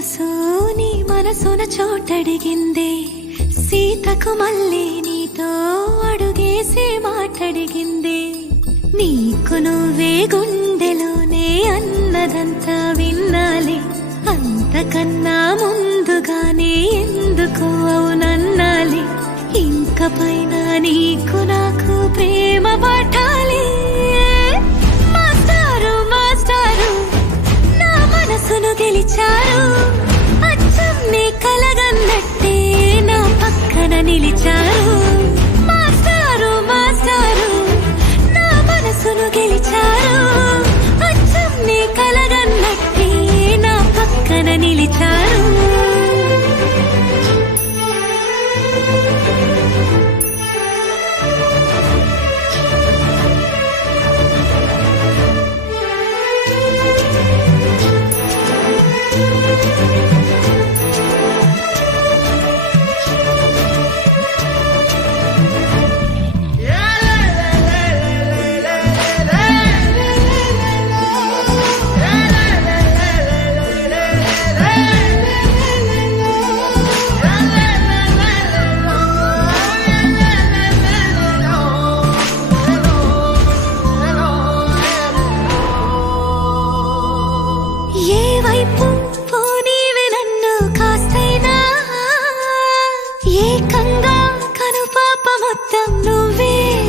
మనసు నీ మనసున చోటడిగిందే, సీతకు మళ్ళీ నీతో అడుగేసి మాటడిగిందే. నీకు నువ్వే గుండెలోనే అన్నదంతా విన్నాలి, అంతకన్నా ముందుగానే ఎందుకు అవునన్నాలి. ఇంక పైన నీకు నాకు ప్రేమ పట్టాలి. మాస్టారు మాస్టారు నా మనసును గెలిచారు, అచ్చం నీ కలగన్నట్టే నా పక్కన నిలిచారు.